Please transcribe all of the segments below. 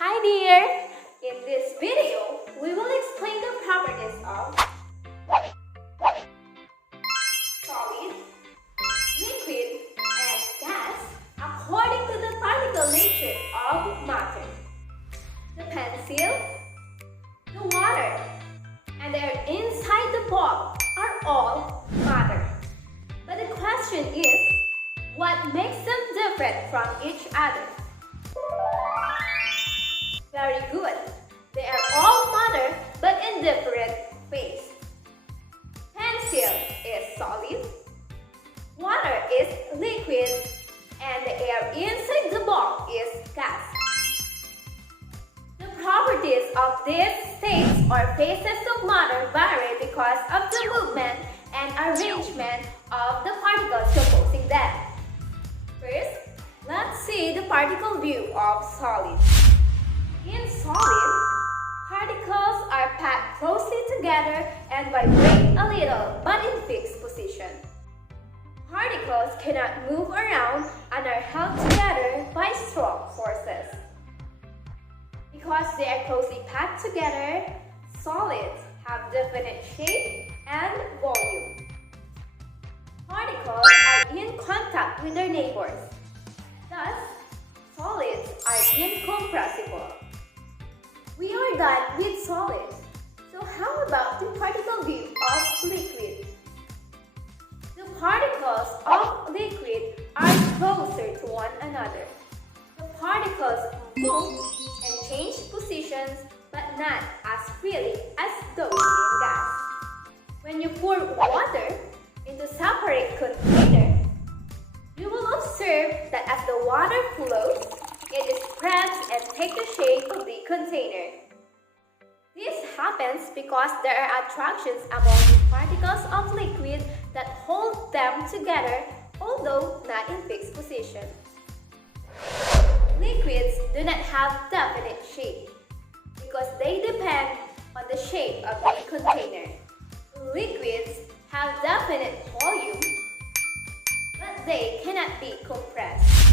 Hi dear! In this video, we will explain the properties of solid, liquid, and gas according to the particle nature of matter. The pencil, the water, and the air inside the ball are all matter. But the question is, what makes them different from each other? Very good. They are all matter but in different ways. Pencil is solid, water is liquid, and the air inside the ball is gas. The properties of these states or phases of matter vary because of the movement and arrangement of the particles composing them. First, let's see the particle view of solid. In solid, particles are packed closely together and vibrate a little but in fixed position. Particles cannot move around and are held together by strong forces. Because they are closely packed together, solids have definite shape and volume. Particles are in contact with their neighbors. Thus, solids are incompressible. We are done with solids. So how about the particle view of liquid? The particles of liquid are closer to one another. The particles move and change positions, but not as freely as those in gas. When you pour water into a separate container, you will observe that as the water flows, it spreads and takes the shape of the container. This happens because there are attractions among the particles of liquid that hold them together, although not in fixed position. Liquids do not have definite shape because they depend on the shape of the container. Liquids have definite volume, but they cannot be compressed.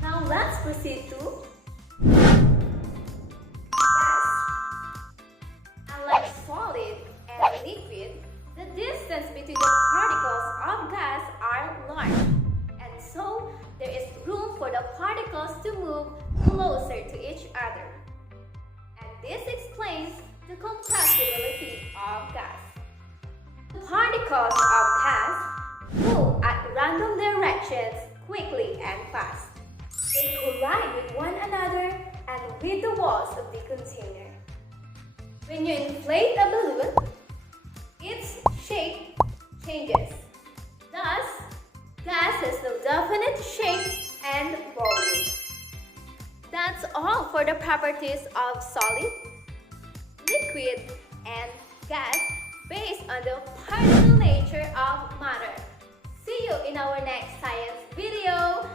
Now let's proceed to gas. Unlike solid and liquid, the distance between the particles of gas are large, and so there is room for the particles to move closer to each other. And this explains the compressibility of gas. The particles of gas move at random directions quickly and fast. They collide with one another and with the walls of the container. When you inflate a balloon, its shape changes. Thus, gas has no definite shape and volume. That's all for the properties of solid, liquid, and gas based on the particle nature of matter. See you in our next science video.